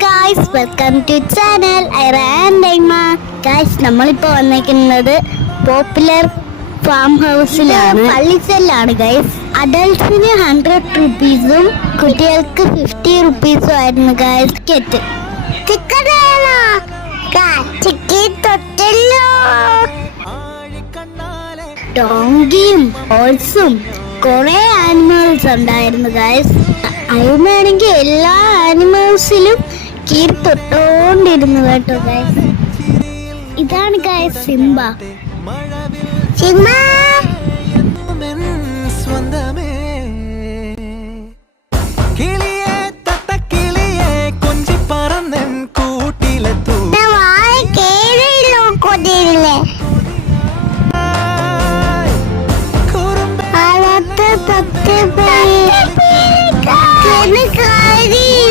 Guys, welcome to channel guys. നമ്മളിപ്പോൾ വന്നിരിക്കുന്നത് popular farm ഹൗസിലാണ്, പള്ളിച്ചലാണ് ഗായ്സ്. അഡൽട്സിന് 100 റുപ്പീസും കുട്ടികൾക്ക് 50 റുപ്പീസും ആയിരുന്നു ഗായ്സ്. ഡോങ്കിയും ഹോഴ്സും കുറെ ആനിമൽസ് ഉണ്ടായിരുന്നു ഗായ്സ്. അതിനാണെങ്കിൽ എല്ലാ ആനിമൽസിലും കീറി തൊട്ടോണ്ടിരുന്നു കേട്ടോ ഗായ്സ്. ഇതാണ് ഗായ്സ് സിംബ.